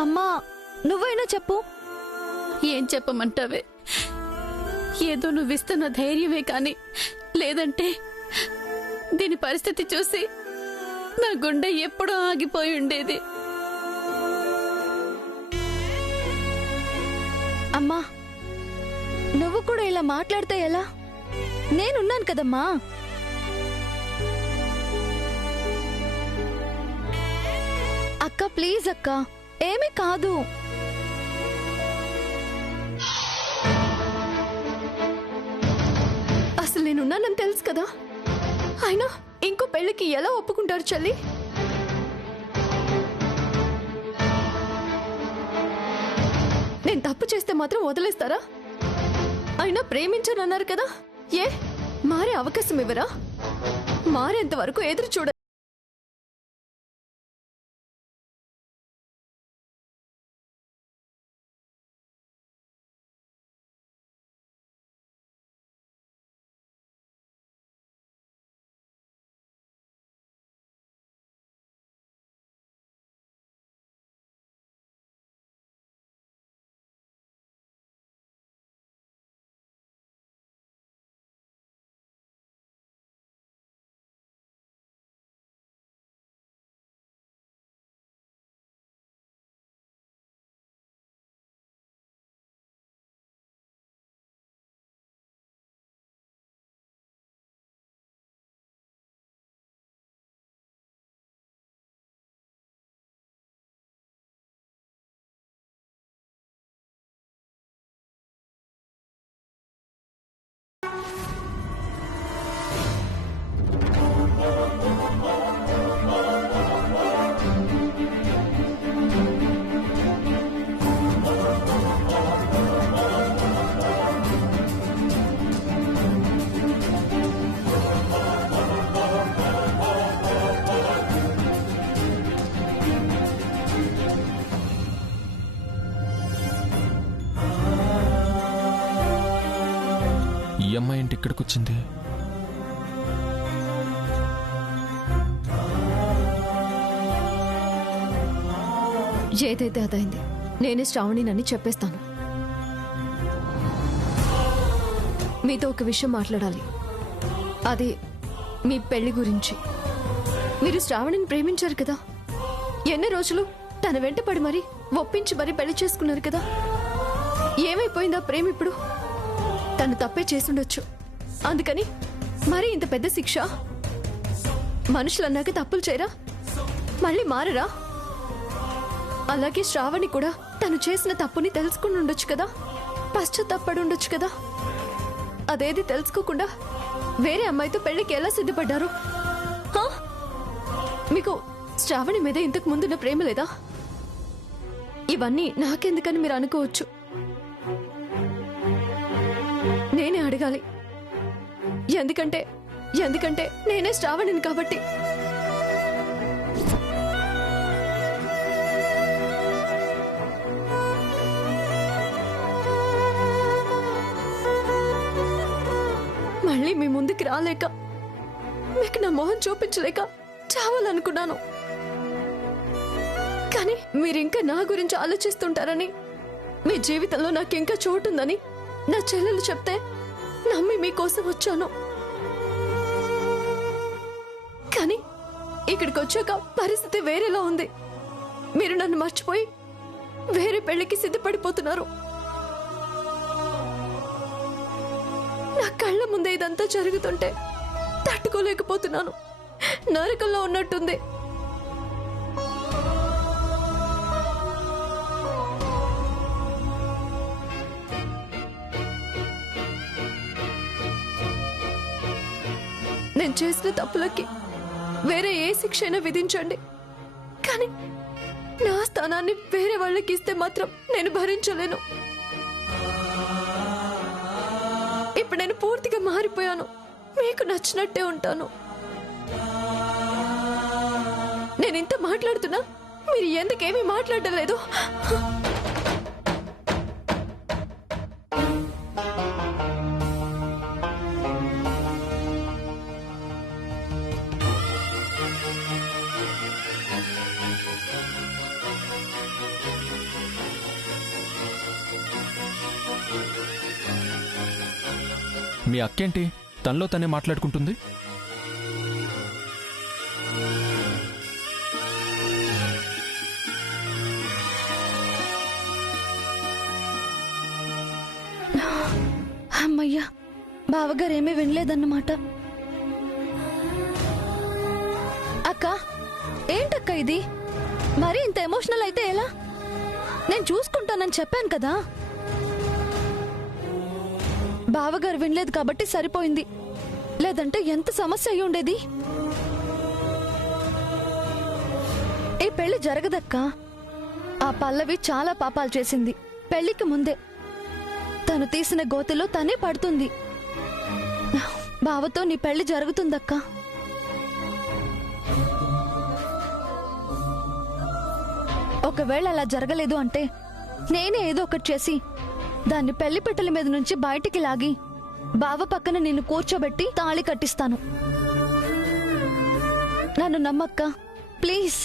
అమ్మా, నువ్వైనా చెప్పు. ఏం చెప్పమంటావే? ఏదో నువ్విస్తున్న ధైర్యమే కాని, లేదంటే దీని పరిస్థితి చూసి నా గుండె ఎప్పుడూ ఆగిపోయి ఉండేది. అమ్మా, నువ్వు కూడా ఇలా మాట్లాడితే ఎలా? నేనున్నాను కదమ్మా. అక్క, ప్లీజ్ అక్క, ఏమీ కాదు. అసలు నేనున్నానని తెలుసు కదా, అయినా ఇంకో పెళ్లికి ఎలా ఒప్పుకుంటారు చెల్లి? నేను తప్పు చేస్తే మాత్రం వదిలేస్తారా? అయినా ప్రేమించనన్నారు కదా, ఏ మారే అవకాశం ఇవ్వరా? మారేంత వరకు ఎదురు చూడ. ఈ అమ్మాయి ఏంటి ఇక్కడికి వచ్చింది? ఏదైతే అదైంది, నేనే శ్రావణినని చెప్పేస్తాను. మీతో ఒక విషయం మాట్లాడాలి. అది మీ పెళ్లి గురించి. మీరు శ్రావణిని ప్రేమించారు కదా, ఎన్ని రోజులు తన వెంట పడి మరీ ఒప్పించి మరీ పెళ్లి చేసుకున్నారు కదా. ఏమైపోయిందా ప్రేమ ఇప్పుడు? తను తప్పే చేసుండొచ్చు, అందుకని మరి ఇంత పెద్ద శిక్ష. మనుషులన్నాక తప్పులు చేయరా? మళ్ళీ మారరా? అలాగే శ్రావణి కూడా తను చేసిన తప్పుని తెలుసుకుని ఉండొచ్చు కదా, పశ్చాత్తాపడి ఉండొచ్చు కదా. అదేది తెలుసుకోకుండా వేరే అమ్మాయితో పెళ్లికి ఎలా సిద్ధపడ్డారు? మీకు శ్రావణి మీద ఇంతకు ముందున్న ప్రేమ లేదా? ఇవన్నీ నాకెందుకని మీరు అనుకోవచ్చు. నేనే అడగాలి, ఎందుకంటే నేనే శ్రావణిని కాబట్టి. మళ్ళీ మీ ముందుకు రాలేక, మీకు నా మొహం చూపించలేక చావాలనుకున్నాను. కానీ మీరింకా నా గురించి ఆలోచిస్తుంటారని, మీ జీవితంలో నాకింకా చోటుందని నా చెల్లెలు చెప్తే నమ్మి మీకోసం వచ్చాను. కానీ ఇక్కడికి వచ్చాక పరిస్థితి వేరేలా ఉంది. మీరు నన్ను మర్చిపోయి వేరే పెళ్లికి సిద్ధపడిపోతున్నారు. నా కళ్ళ ముందే ఇదంతా జరుగుతుంటే తట్టుకోలేకపోతున్నాను. నరకంలో ఉన్నట్టుంది. నేను చేసిన తప్పులకి వేరే ఏ శిక్ష అయినా విధించండి, కానీ నా స్థానాన్ని వేరే వాళ్ళకి ఇస్తే మాత్రం నేను భరించలేను. ఇప్పుడు నేను పూర్తిగా మారిపోయాను. మీకు నచ్చినట్టే ఉంటాను. నేను ఇంత మాట్లాడుతున్నా మీరు ఎందుకేమీ మాట్లాడడం లేదు? మీ అక్కేంటి తనలో తనే మాట్లాడుకుంటుంది? అమ్మయ్యా, బావగారు ఏమీ వినలేదన్నమాట. అక్క, ఏంటక్క ఇది? మరి ఇంత ఎమోషనల్ అయితే ఎలా? నేను చూసుకుంటానని చెప్పాను కదా. బావగారు వినలేదు కాబట్టి సరిపోయింది, లేదంటే ఎంత సమస్య అయి ఉండేది. ఈ పెళ్లి జరగదక్క. ఆ పల్లవి చాలా పాపాలు చేసింది. పెళ్లికి ముందే తను తీసిన గోతిలో తనే పడుతుంది. బావతో నీ పెళ్లి జరుగుతుందక్క. ఒకవేళ అలా జరగలేదు అంటే నేనే ఏదో ఒకటి చేసి దాన్ని పెళ్లి పెట్టెల మీద నుంచి బయటికి లాగి బావ పక్కన నిన్ను కూర్చోబెట్టి తాళి కట్టిస్తాను. నన్ను నమ్మక్క, ప్లీజ్.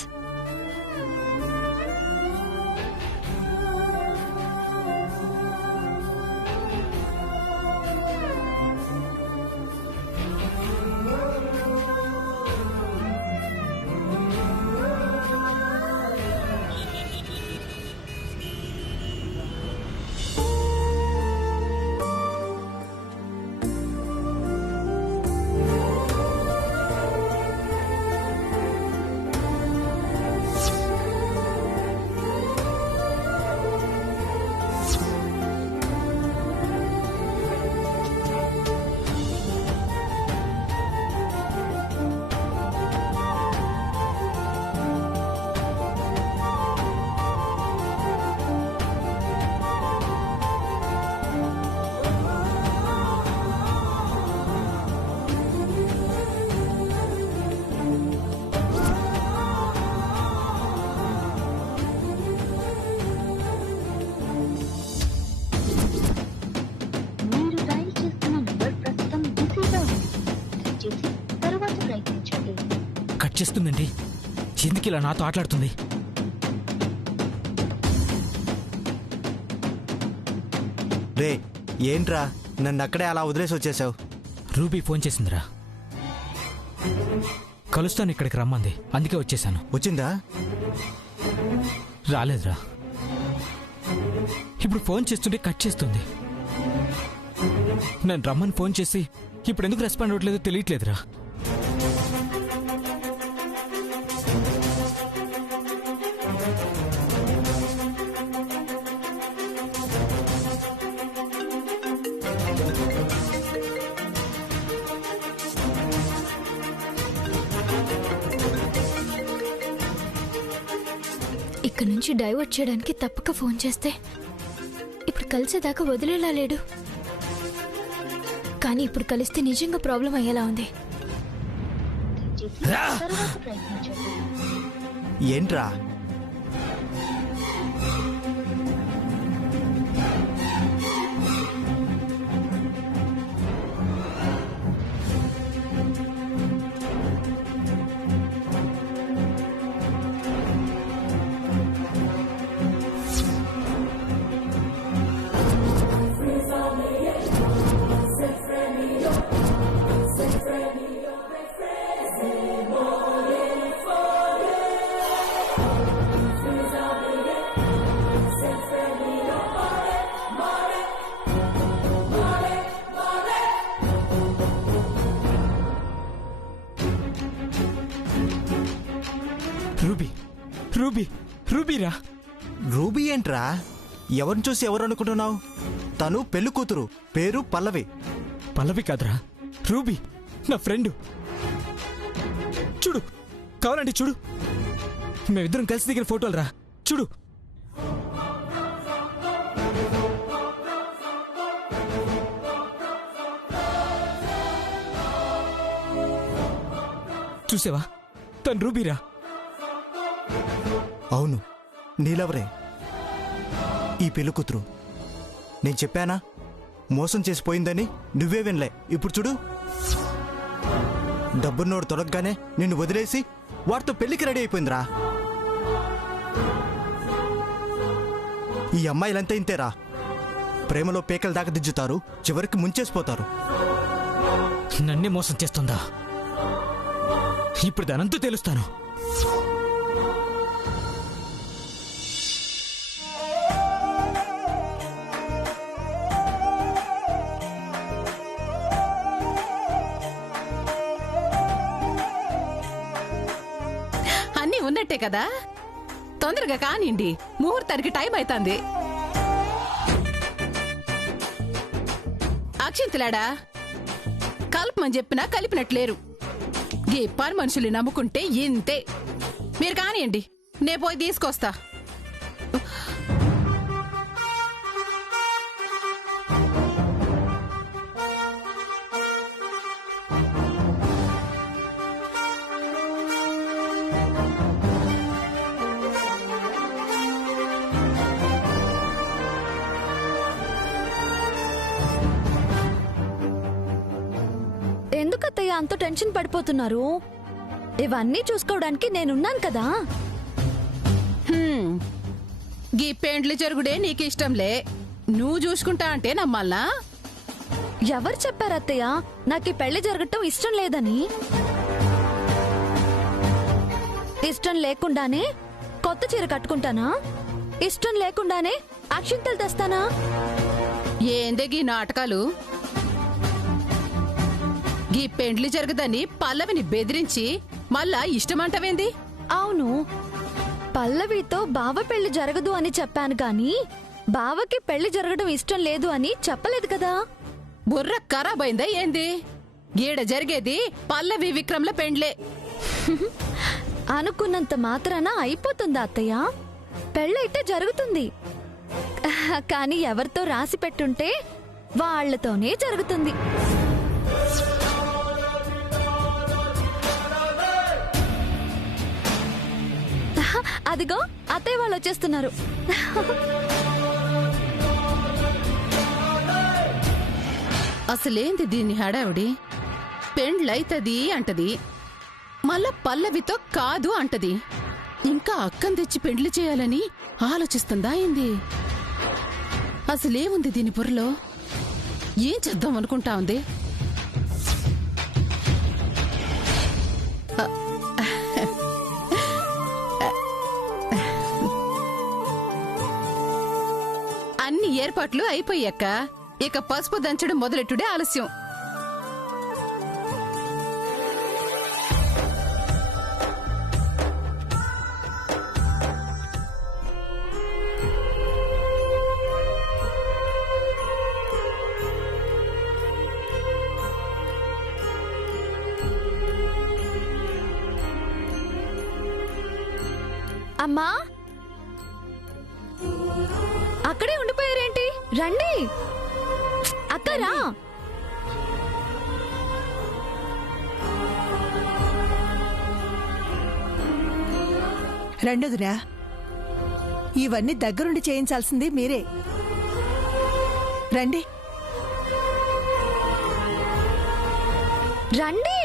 చేస్తుందండి. ఎందుకు ఇలా నాతో ఆటలాడుతుంది? రే, ఏంట్రా నన్ను అక్కడే అలా వదిలేసి వచ్చేసావు? రూబీ ఫోన్ చేసిందిరా, కలుస్తాను ఇక్కడికి రమ్మంది, అందుకే వచ్చేసాను. వచ్చిందా? రాలేదురా. ఇప్పుడు ఫోన్ చేస్తుంటే కట్ చేస్తుంది. నేను రమ్మని ఫోన్ చేసి ఇప్పుడు ఎందుకు రెస్పాండ్ అవ్వట్లేదో తెలియట్లేదురా. ఇక్కడ నుంచి డైవర్ట్ చేయడానికి తప్పక ఫోన్ చేస్తే ఇప్పుడు కలిసేదాకా వదిలేలా లేడు. కానీ ఇప్పుడు కలిస్తే నిజంగా ప్రాబ్లం అయ్యేలా ఉంది. ఏంట్రా? Ruby, ruby, రూబీరా. రూబీ ఏంట్రా? ఎవరిని చూసి ఎవరు అనుకుంటున్నావు? తను పెళ్లి కూతురు, పేరు పల్లవి. పల్లవి కాదురా, రూబీ, నా ఫ్రెండ్. చూడు, కావాలంటే చూడు, మేమిద్దరం కలిసి దిగిన ఫోటోలు రా, చూడు. చూసావా, తను రూబీరా. అవును, నీలవరే ఈ పెళ్లి కూతురు. నేను చెప్పానా మోసం చేసిపోయిందని? నువ్వే వినలే. ఇప్పుడు చూడు, డబ్బున్నోడు తొలగగానే నిన్ను వదిలేసి వాడితో పెళ్లికి రెడీ అయిపోయిందిరా. ఈ అమ్మాయిలంతా ఇంతేరా. ప్రేమలో పేకల దాకా దించుతారు, చివరికి ముంచేసిపోతారు. నన్నే మోసం చేస్తుందా? ఇప్పుడు దానంతా తెలుస్తాను. అన్నీ ఉన్నట్టే కదా, తొందరగా కానివ్వండి, ముహూర్తానికి టైం అవుతుంది. అక్షింతలాడా, కలపమని చెప్పినా కలిపినట్లేరు. ఈ పని మనుషుల్ని నమ్ముకుంటే ఇంతే. మీరు కానివ్వండి, నే పోయి తీసుకొస్తా. ఎందుకత్తయ్య అంత టెన్షన్ పడిపోతున్నారు? ఇవన్నీ చూసుకోవడానికి నేనున్నాను కదా. గీ పెండ్లి జరుగుడే నీకు ఇష్టంలే, నువ్వు చూసుకుంటా అంటే నమ్మాలా? ఎవరు చెప్పారు అత్తయ్య నాకు ఈ పెళ్లి జరగటం ఇష్టం లేదని? ఇష్టం లేకుండానే కొత్త చీర కట్టుకుంటానా? ఇష్టం లేకుండానే అక్షింతలు తెస్తానా? ఏందే గీ నాటకాలు? గీ పెండ్లి జరగదని పల్లవిని బెదిరించి మళ్ళా ఇష్టమంటవేంది? అవును, పల్లవితో బావ పెళ్లి జరగదు అని చెప్పాను గాని బావకి పెళ్లి జరగడం ఇష్టం లేదు అని చెప్పలేదు కదా. బుర్ర ఖరాబైందా ఏంది? గీడ జరిగేది పల్లవి విక్రమ్ల పెండ్లే. అనుకున్నంత మాత్రాన అయిపోతుందా అత్తయ్య? పెళ్ళైతే జరుగుతుంది, కానీ ఎవరితో రాసి పెట్టుంటే వాళ్లతోనే జరుగుతుంది. అదిగో అత్తయ్య వాళ్ళు వచ్చేస్తున్నారు. అసలేంది దీన్ని హడావిడి? పెండ్లైతది అంటది, మళ్ళా పల్లవితో కాదు అంటది. ఇంకా అక్కని తెచ్చి పెండ్లి చేయాలని ఆలోచిస్తుందా ఏంది? అసలేముంది దీని బుర్రలో? ఏం చేద్దాం అనుకుంటా ఉంది? అన్ని ఏర్పాట్లు అయిపోయాక ఇక పసుపు దంచడం మొదలెట్టుడే ఆలస్యం. అమ్మా, అక్కడే ఉండిపోయారేంటి? రండి అక్కరా. రెండోదిరా, ఇవన్నీ దగ్గరుండి చేయించాల్సింది మీరే. రండి రండి.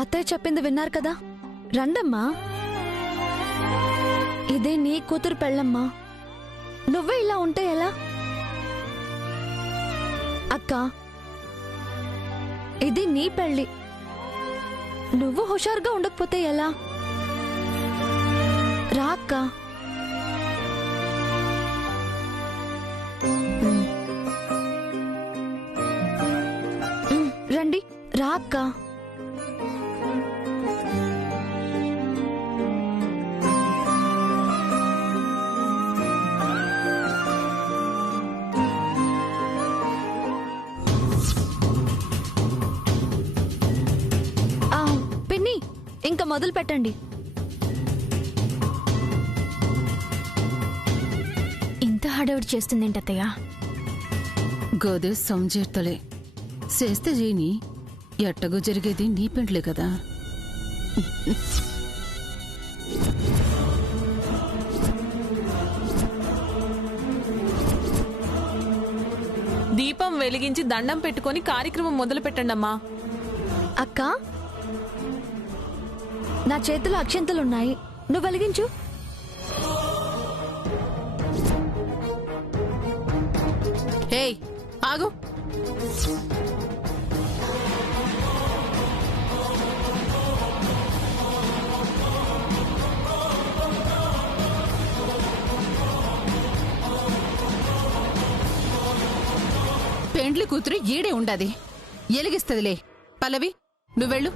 అత్తయ్య చెప్పింది విన్నారు కదా, రండమ్మా. ఇదే నీ కూతురు పెళ్ళమ్మా. నువ్వే ఇలా ఉంటే ఎలా? అక్క, ఇది నీ పెళ్ళి. నువ్వు హుషారుగా ఉండకపోతే ఎలా? రా అక్క. రండి, రా అక్క. పిన్ని, ఇంకా మొదలు పెట్టండి. ఇంత హడావుడి చేస్తుందేంటి అత్తయ్య? గోదే సంజేర్తలే చేస్తే చేయని, ఎట్టగో జరిగేది నీ పెండ్లే కదా. వెలిగించి దండం పెట్టుకొని కార్యక్రమం మొదలు పెట్టండమ్మా. అక్క, నా చేతిలో అక్షంతలున్నాయి, నువ్వు వెలిగించు. ఏయ్ ఆగు. పెండ్లి కూతురు ఈడే ఉండాది, ఎలిగిస్తదిలే. పల్లవి నువ్వెళ్ళు.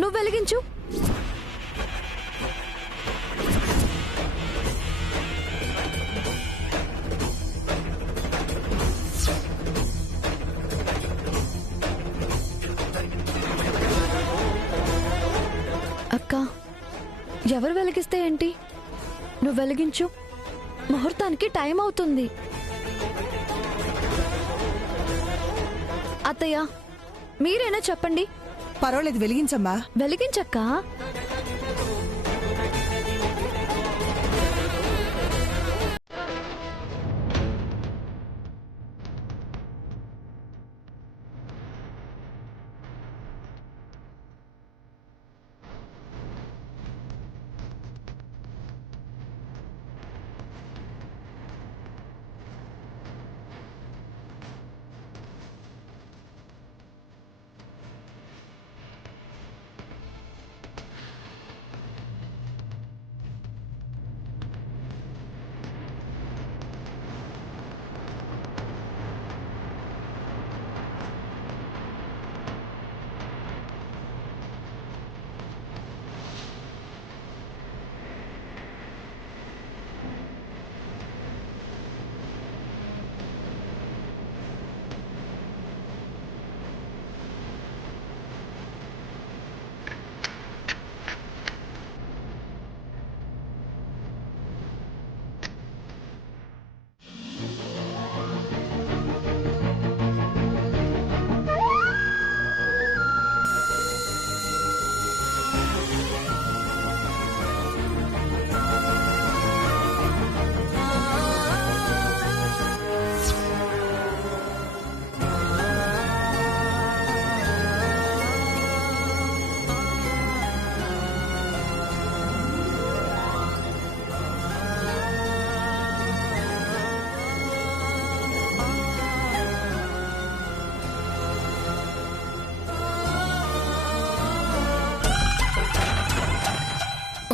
నువ్వు వెలిగించు. అక్క, ఎవరు వెలిగిస్తే ఏంటి, నువ్వు వెలిగించు. ముహూర్తానికి టైం అవుతుంది. అత్తయ్య, మీరైనా చెప్పండి. పర్వాలేదు, వెలిగించమ్మా. వెలిగించక్క.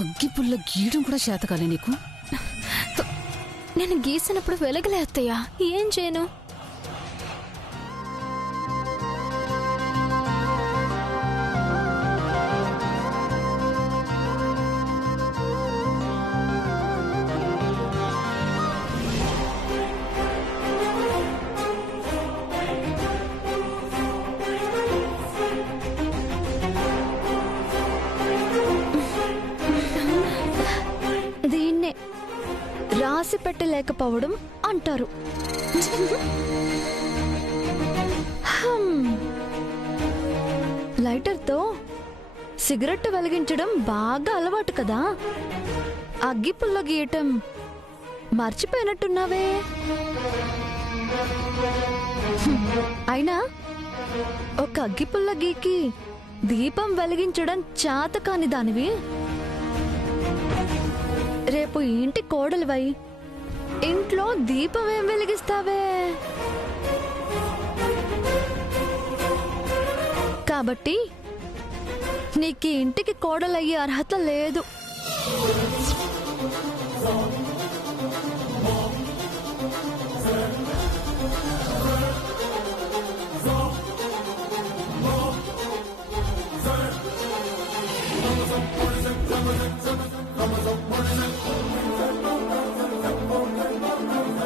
అగ్గి పుల్ల గీయడం కూడా చేతకాలే నీకు. నేను గీసినప్పుడు వెలగలే అత్తయ్య, ఏం చేయను? రాసి పెట్టలేకపోవడం అంటారు. లైటర్తో సిగరెట్ వెలిగించడం బాగా అలవాటు కదా, అగ్గిపుల్ల గీయటం మర్చిపోయినట్టున్నావే. అయినా ఒక అగ్గిపుల్ల గీకి దీపం వెలిగించడం చాతకాని దానివి రేపు ఇంటి కోడలివై ఇంట్లో దీపం ఏం వెలిగిస్తావే? కాబట్టి నీకు ఇంటికి కోడలయ్యే అర్హత లేదు.